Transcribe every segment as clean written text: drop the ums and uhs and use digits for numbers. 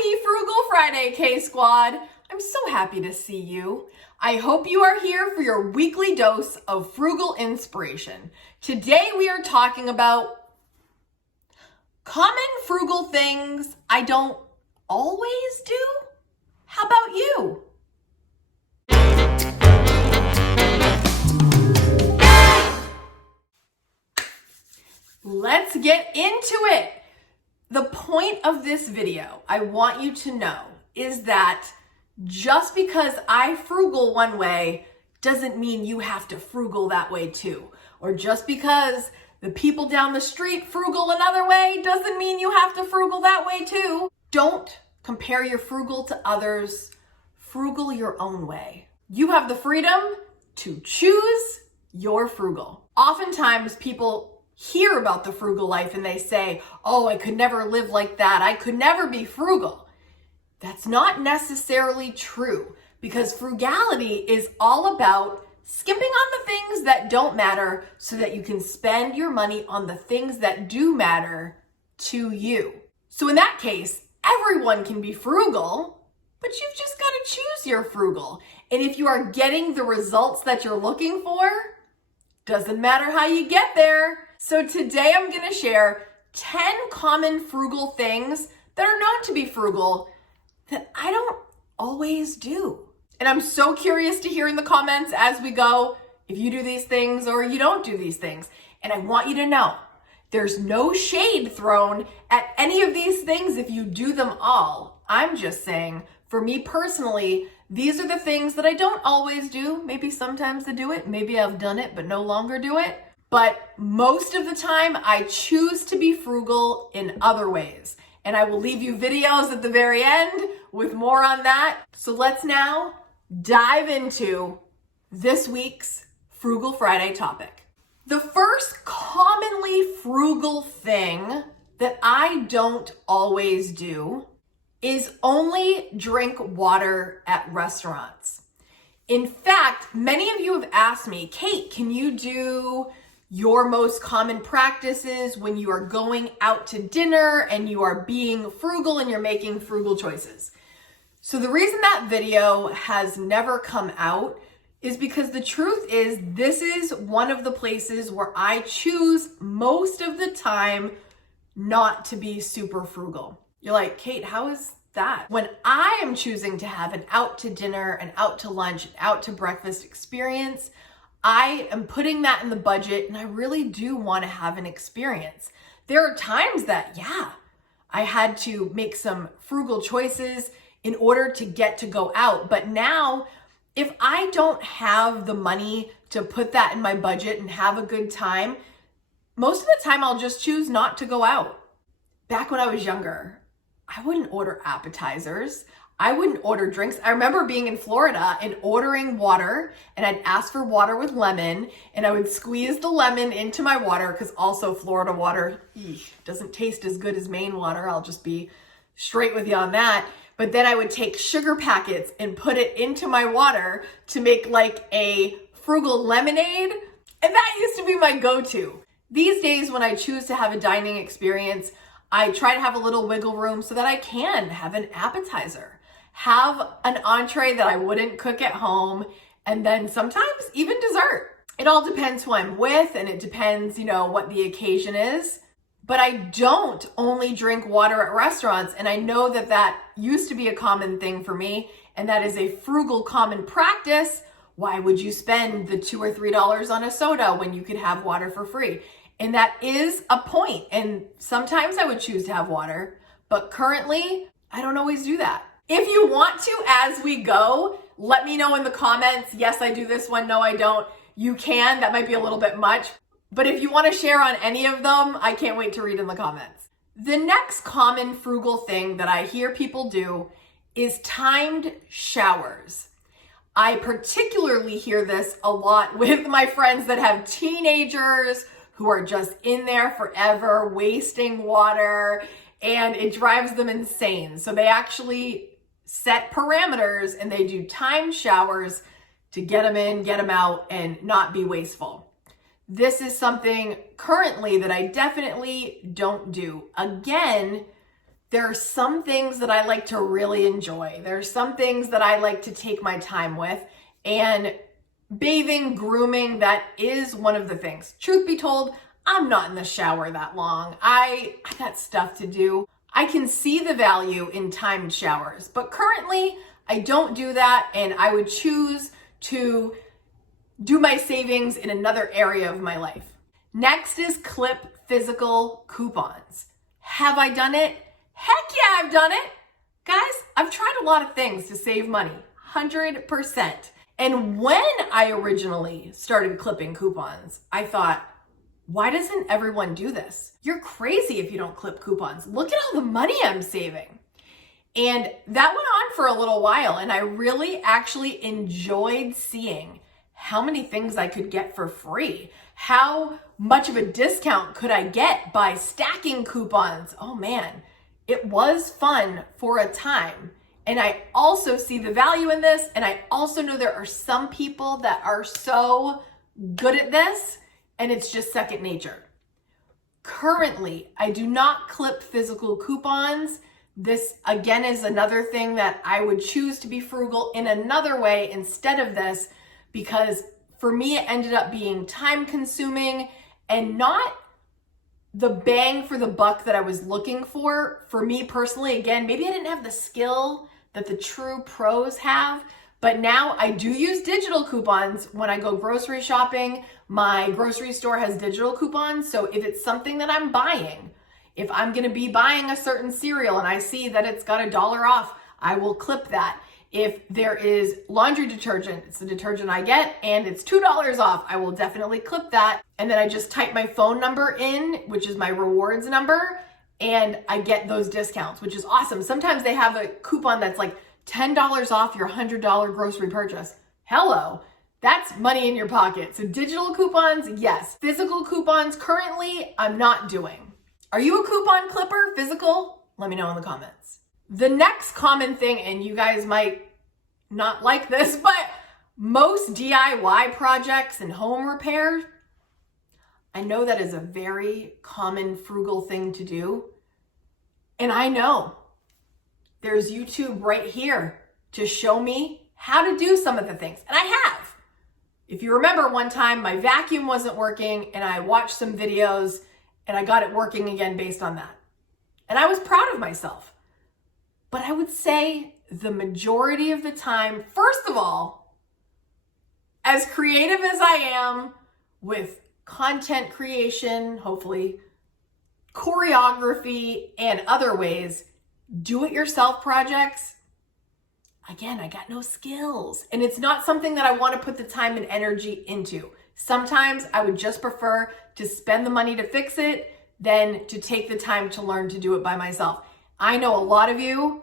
Happy Frugal Friday, K-Squad! I'm so happy to see you. I hope you are here for your weekly dose of frugal inspiration. Today we are talking about common frugal things I don't always do. How about you? Let's get into it. The point of this video, I want you to know, is that just because I frugal one way doesn't mean you have to frugal that way too. Or just because the people down the street frugal another way doesn't mean you have to frugal that way too. Don't compare your frugal to others. Frugal your own way. You have the freedom to choose your frugal. Oftentimes people hear about the frugal life and they say, oh, I could never live like that. I could never be frugal. That's not necessarily true, because frugality is all about skimping on the things that don't matter so that you can spend your money on the things that do matter to you. So in that case, everyone can be frugal, but you've just got to choose your frugal. And if you are getting the results that you're looking for, doesn't matter how you get there. So today I'm going to share 10 common frugal things that are known to be frugal that I don't always do. And I'm so curious to hear in the comments as we go if you do these things or you don't do these things. And I want you to know there's no shade thrown at any of these things if you do them all. I'm just saying, for me personally, these are the things that I don't always do. Maybe sometimes I do it. Maybe I've done it but no longer do it. But most of the time, I choose to be frugal in other ways. And I will leave you videos at the very end with more on that. So let's now dive into this week's Frugal Friday topic. The first commonly frugal thing that I don't always do is only drink water at restaurants. In fact, many of you have asked me, Kate, can you do your most common practices when you are going out to dinner and you are being frugal and you're making frugal choices? So the reason that video has never come out is because the truth is this is one of the places where I choose most of the time not to be super frugal. You're like, Kate, how is that? When I am choosing to have an out to dinner, an out to lunch, an out to breakfast experience, I am putting that in the budget and I really do want to have an experience. There are times that, I had to make some frugal choices in order to get to go out. But now, if I don't have the money to put that in my budget and have a good time, most of the time I'll just choose not to go out. Back when I was younger, I wouldn't order appetizers. I wouldn't order drinks. I remember being in Florida and ordering water, and I'd ask for water with lemon, and I would squeeze the lemon into my water because also Florida water doesn't taste as good as Maine water. I'll just be straight with you on that. But then I would take sugar packets and put it into my water to make like a frugal lemonade. And that used to be my go-to. These days when I choose to have a dining experience, I try to have a little wiggle room so that I can have an appetizer, have an entree that I wouldn't cook at home, and then sometimes even dessert. It all depends who I'm with, and it depends, what the occasion is. But I don't only drink water at restaurants, and I know that that used to be a common thing for me, and that is a frugal common practice. Why would you spend the $2 or $3 on a soda when you could have water for free? And that is a point, and sometimes I would choose to have water, but currently I don't always do that. If you want to, as we go, let me know in the comments. Yes, I do this one. No, I don't. You can. That might be a little bit much. But if you want to share on any of them, I can't wait to read in the comments. The next common frugal thing that I hear people do is timed showers. I particularly hear this a lot with my friends that have teenagers who are just in there forever, wasting water, and it drives them insane. So they actually set parameters and they do timed showers to get them in, get them out, and not be wasteful. This is something currently that I definitely don't do. Again, There are some things that I like to really enjoy. There are some things that I like to take my time with, and bathing, grooming, that is one of the things. Truth be told, I'm not in the shower that long. I got stuff to do. I can see the value in timed showers, but currently I don't do that, and I would choose to do my savings in another area of my life. Next is clip physical coupons. Have I done it? Heck yeah, I've done it. Guys, I've tried a lot of things to save money, 100%. And when I originally started clipping coupons, I thought, why doesn't everyone do this? You're crazy if you don't clip coupons. Look at all the money I'm saving. And that went on for a little while, and I really actually enjoyed seeing how many things I could get for free. How much of a discount could I get by stacking coupons? Oh man, it was fun for a time. And I also see the value in this, and I also know there are some people that are so good at this, and it's just second nature. Currently, I do not clip physical coupons. This, again, is another thing that I would choose to be frugal in another way instead of this, because for me, it ended up being time consuming and not the bang for the buck that I was looking for. For me personally, again, maybe I didn't have the skill that the true pros have, but now I do use digital coupons when I go grocery shopping. My grocery store has digital coupons, so if it's something that I'm buying, if I'm gonna be buying a certain cereal and I see that it's got $1 off, I will clip that. If there is laundry detergent, it's the detergent I get, and it's $2 off, I will definitely clip that. And then I just type my phone number in, which is my rewards number, and I get those discounts, which is awesome. Sometimes they have a coupon that's like $10 off your $100 grocery purchase. Hello, that's money in your pocket. So digital coupons, yes. Physical coupons, currently, I'm not doing. Are you a coupon clipper, physical? Let me know in the comments. The next common thing, and you guys might not like this, but most DIY projects and home repair, I know that is a very common frugal thing to do. And I know there's YouTube right here to show me how to do some of the things. And I have. If you remember, one time my vacuum wasn't working and I watched some videos and I got it working again based on that. And I was proud of myself. But I would say the majority of the time, first of all, as creative as I am with content creation, hopefully, choreography, and other ways, do-it-yourself projects, again, I got no skills. And it's not something that I want to put the time and energy into. Sometimes I would just prefer to spend the money to fix it than to take the time to learn to do it by myself. I know a lot of you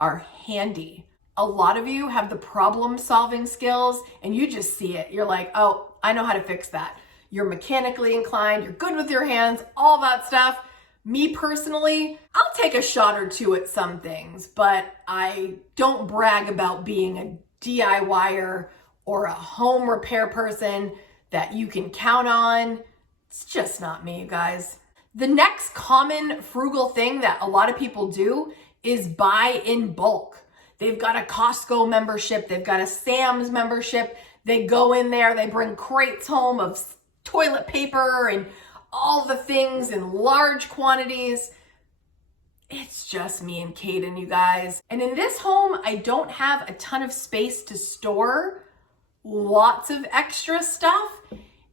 are handy. A lot of you have the problem-solving skills and you just see it. You're like, oh, I know how to fix that. You're mechanically inclined, you're good with your hands, all that stuff. Me personally, I'll take a shot or two at some things, but I don't brag about being a DIYer or a home repair person that you can count on. It's just not me, you guys. The next common frugal thing that a lot of people do is buy in bulk. They've got a Costco membership, they've got a Sam's membership. They go in there, they bring crates home of toilet paper and all the things in large quantities. It's just me and Kaden, you guys. And in this home, I don't have a ton of space to store lots of extra stuff.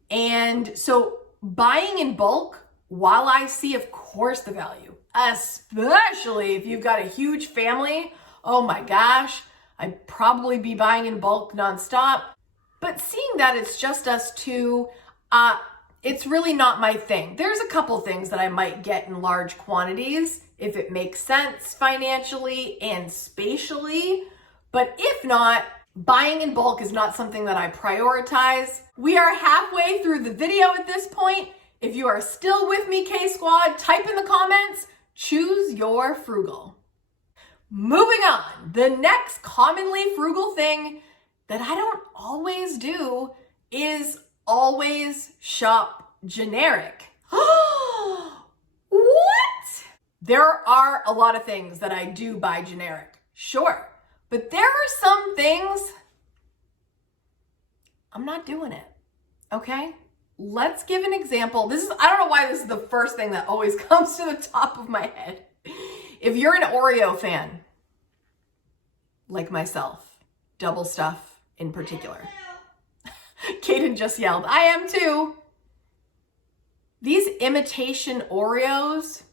And so buying in bulk, while I see, of course, the value, especially if you've got a huge family, oh my gosh, I'd probably be buying in bulk nonstop. But seeing that it's just us two, it's really not my thing. There's a couple things that I might get in large quantities if it makes sense financially and spatially. But if not, buying in bulk is not something that I prioritize. We are halfway through the video at this point. If you are still with me, K-Squad, type in the comments, choose your frugal. Moving on, the next commonly frugal thing that I don't always do is always shop generic. What? There are a lot of things that I do buy generic, sure. But there are some things I'm not doing it, okay? Let's give an example. I don't know why this is the first thing that always comes to the top of my head. If you're an Oreo fan, like myself, double stuff in particular. Kaden just yelled, I am too. These imitation Oreos,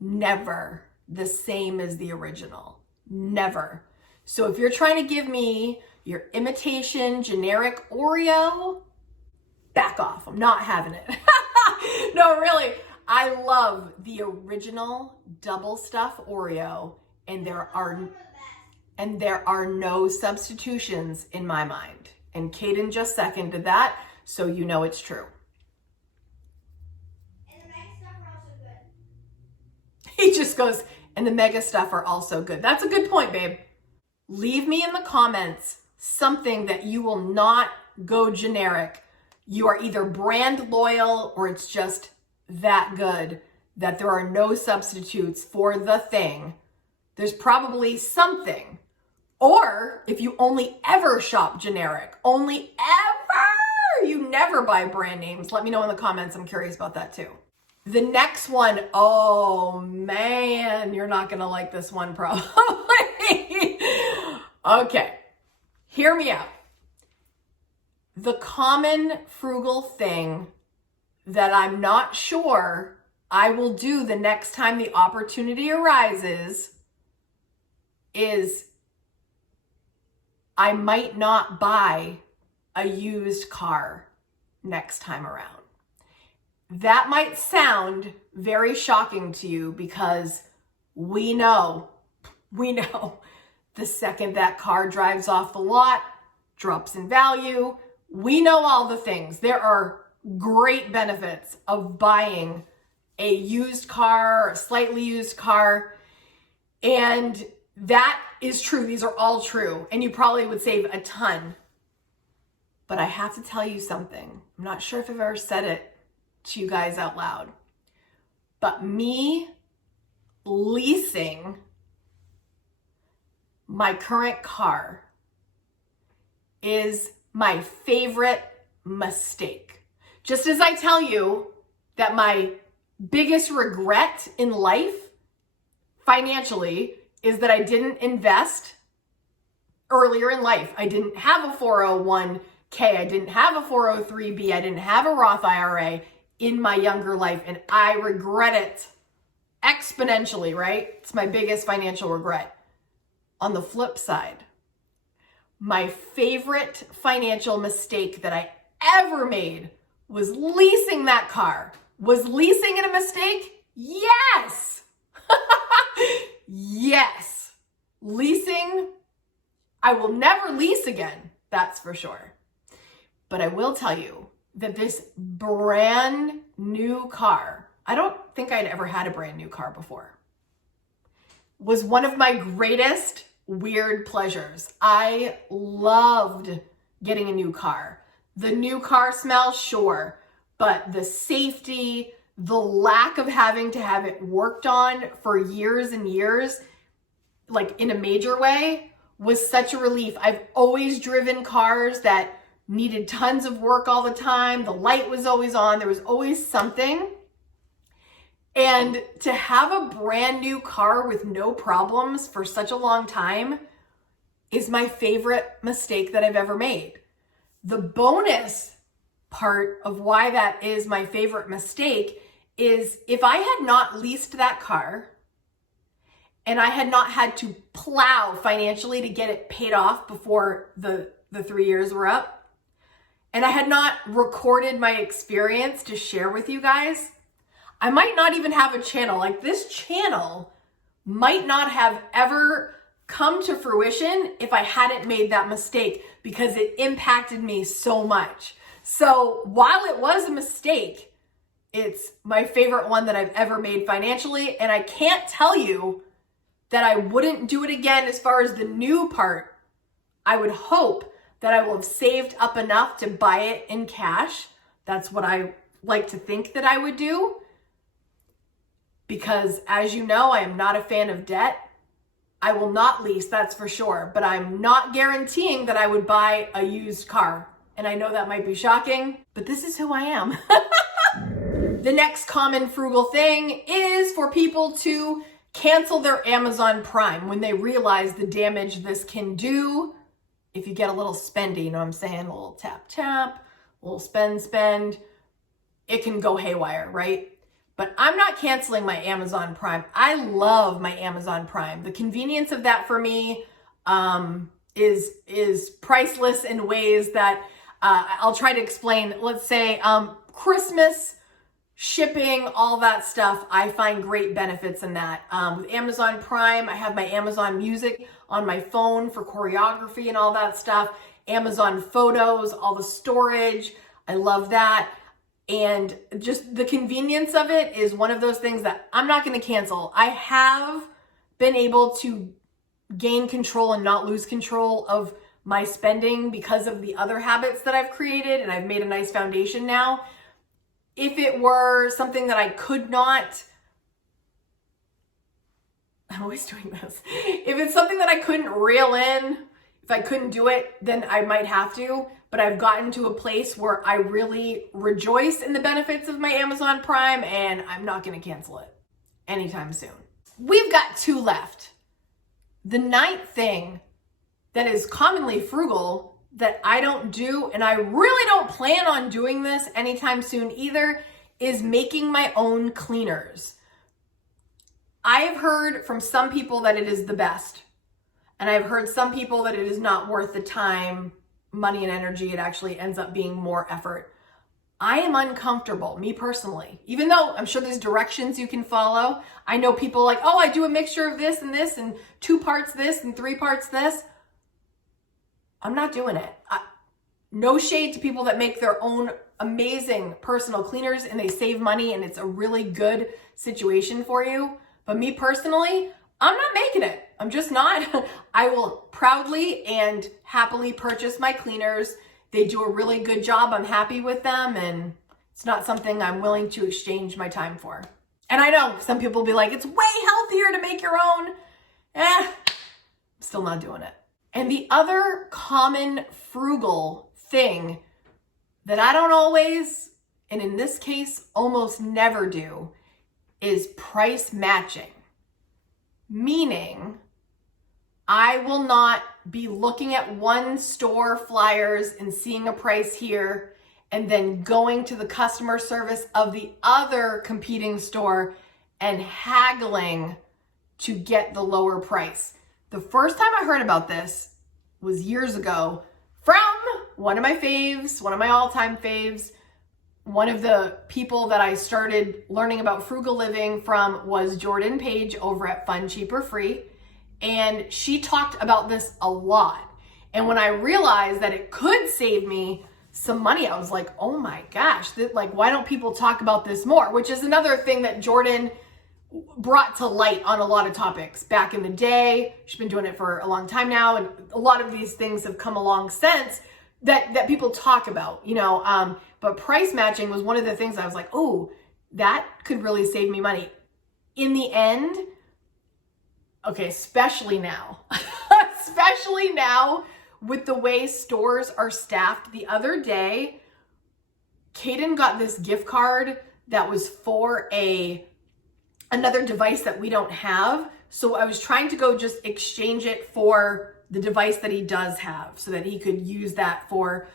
never the same as the original. Never. So if you're trying to give me your imitation generic Oreo, back off. I'm not having it. No, really. I love the original double stuff Oreo, and there are no substitutions in my mind. And Kaden just seconded that, so you know it's true. And the mega stuff are also good. He just goes, and the mega stuff are also good. That's a good point, babe. Leave me in the comments something that you will not go generic. You are either brand loyal or it's just that good that there are no substitutes for the thing. There's probably something. Or if you only ever shop generic, only ever, you never buy brand names. Let me know in the comments. I'm curious about that too. The next one, oh man, you're not gonna like this one probably. Okay, hear me out. The common frugal thing that I'm not sure I will do the next time the opportunity arises is I might not buy a used car next time around. That might sound very shocking to you because we know the second that car drives off the lot, drops in value, we know all the things. There are great benefits of buying a used car, a slightly used car, and that is true. These are all true, and you probably would save a ton. But I have to tell you something. I'm not sure if I've ever said it to you guys out loud, but me leasing my current car is my favorite mistake. Just as I tell you that my biggest regret in life financially is that I didn't invest earlier in life. I didn't have a 401k, I didn't have a 403b, I didn't have a Roth IRA in my younger life, and I regret it exponentially, right? It's my biggest financial regret. On the flip side, my favorite financial mistake that I ever made was leasing that car. Was leasing it a mistake? Yes! Yes. Leasing, I will never lease again, that's for sure. But I will tell you that this brand new car, I don't think I'd ever had a brand new car before, was one of my greatest weird pleasures. I loved getting a new car. The new car smell, sure, but the safety, the lack of having to have it worked on for years and years, like in a major way, was such a relief. I've always driven cars that needed tons of work all the time. The light was always on. There was always something. And to have a brand new car with no problems for such a long time is my favorite mistake that I've ever made. The bonus part of why that is my favorite mistake is if I had not leased that car and I had not had to plow financially to get it paid off before the 3 years were up, and I had not recorded my experience to share with you guys, I might not even have a channel. Like, this channel might not have ever come to fruition if I hadn't made that mistake, because it impacted me so much. So while it was a mistake, it's my favorite one that I've ever made financially. And I can't tell you that I wouldn't do it again as far as the new part. I would hope that I will have saved up enough to buy it in cash. That's what I like to think that I would do. because as you know, I am not a fan of debt. I will not lease, that's for sure, but I'm not guaranteeing that I would buy a used car. And I know that might be shocking, but this is who I am. The next common frugal thing is for people to cancel their Amazon Prime when they realize the damage this can do. If you get a little spendy, you know what I'm saying? A little tap, tap, a little spend, it can go haywire, right? But I'm not canceling my Amazon Prime. I love my Amazon Prime. The convenience of that for me is priceless in ways that I'll try to explain. Let's say Christmas, shipping, all that stuff. I find great benefits in that. With Amazon Prime, I have my Amazon Music on my phone for choreography and all that stuff. Amazon Photos, all the storage. I love that. And just the convenience of it is one of those things that I'm not going to cancel. I have been able to gain control and not lose control of my spending because of the other habits that I've created, and I've made a nice foundation now. If it were something that I could not, I'm always doing this. If it's something that I couldn't reel in, if I couldn't do it, then I might have to. But I've gotten to a place where I really rejoice in the benefits of my Amazon Prime, and I'm not going to cancel it anytime soon. We've got 2 left. The 9th thing that is commonly frugal that I don't do, and I really don't plan on doing this anytime soon either, is making my own cleaners. I've heard from some people that it is the best. And I've heard some people that it is not worth the time, money, and energy. It actually ends up being more effort. I am uncomfortable, me personally, even though I'm sure there's directions you can follow. I know people like, oh, I do a mixture of this, and 2 parts this, and 3 parts this. I'm not doing it. No shade to people that make their own amazing personal cleaners and they save money and it's a really good situation for you. But me personally, I'm not making it. I'm just not. I will proudly and happily purchase my cleaners. They do a really good job. I'm happy with them, and it's not something I'm willing to exchange my time for. And I know some people will be like, it's way healthier to make your own. I'm still not doing it. And the other common frugal thing that I don't always, and in this case, almost never do, is price matching. Meaning, I will not be looking at one store flyers and seeing a price here and then going to the customer service of the other competing store and haggling to get the lower price. The first time I heard about this was years ago from one of my faves, one of my all-time faves. One of the people that I started learning about frugal living from was Jordan Page over at Fun, Cheaper, Free. And she talked about this a lot. And when I realized that it could save me some money, I was like, oh my gosh, why don't people talk about this more? Which is another thing that Jordan brought to light on a lot of topics back in the day. She's been doing it for a long time now. And a lot of these things have come along since that people talk about, but price matching was one of the things I was like, oh, that could really save me money. In the end, okay, especially now with the way stores are staffed. The other day, Kaden got this gift card that was for another device that we don't have. So I was trying to go just exchange it for the device that he does have so that he could use that for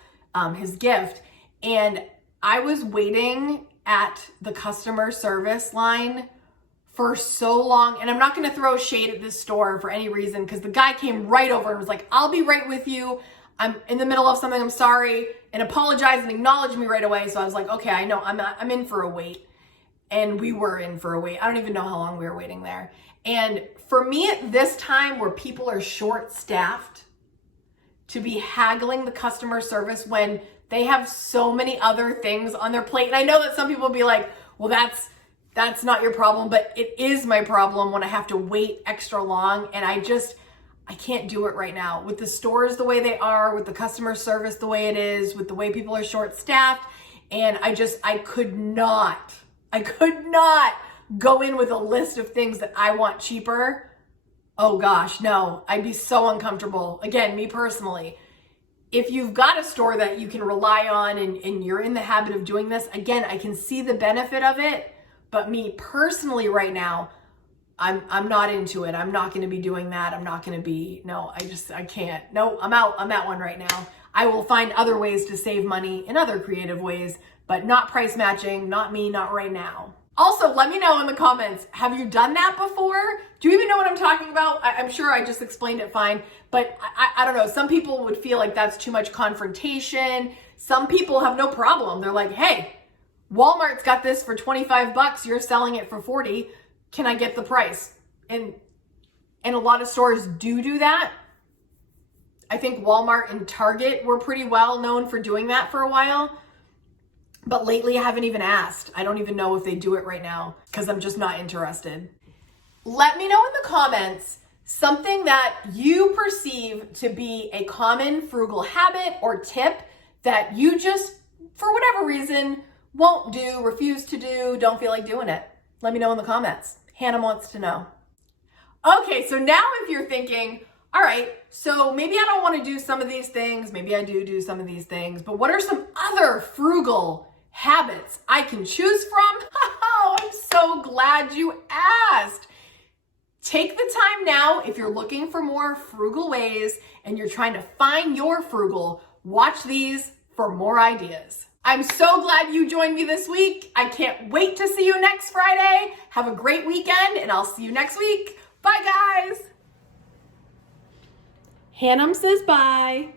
his gift. And I was waiting at the customer service line for so long. And I'm not going to throw shade at this store for any reason, because the guy came right over and was like, I'll be right with you. I'm in the middle of something. I'm sorry. And apologized and acknowledged me right away. So I was like, okay, I know I'm in for a wait. And we were in for a wait. I don't even know how long we were waiting there. And for me at this time where people are short-staffed, to be haggling the customer service when they have so many other things on their plate. And I know that some people will be like, well, that's not your problem, but it is my problem when I have to wait extra long. And I can't do it right now with the stores the way they are, with the customer service the way it is, with the way people are short-staffed. And I could not go in with a list of things that I want cheaper. Oh gosh, no, I'd be so uncomfortable. Again, me personally. If you've got a store that you can rely on and you're in the habit of doing this, again, I can see the benefit of it, but me personally right now, I'm not into it. I'm not going to be doing that. I'm not going to be, no, I can't. No, I'm out on that one right now. I will find other ways to save money in other creative ways, but not price matching, not me, not right now. Also, let me know in the comments, have you done that before? Do you even know what I'm talking about? I'm sure I just explained it fine, but I don't know. Some people would feel like that's too much confrontation. Some people have no problem. They're like, hey, Walmart's got this for 25 bucks. You're selling it for 40. Can I get the price? And a lot of stores do that. I think Walmart and Target were pretty well known for doing that for a while. But lately I haven't even asked. I don't even know if they do it right now because I'm just not interested. Let me know in the comments something that you perceive to be a common frugal habit or tip that you just, for whatever reason, won't do, refuse to do, don't feel like doing it. Let me know in the comments. Hannah wants to know. Okay, so now if you're thinking, all right, so maybe I don't want to do some of these things, maybe I do some of these things, but what are some other frugal habits I can choose from? Oh, I'm so glad you asked. Take the time now if you're looking for more frugal ways and you're trying to find your frugal, watch these for more ideas. I'm so glad you joined me this week. I can't wait to see you next Friday. Have a great weekend and I'll see you next week. Bye guys. Hannah says bye.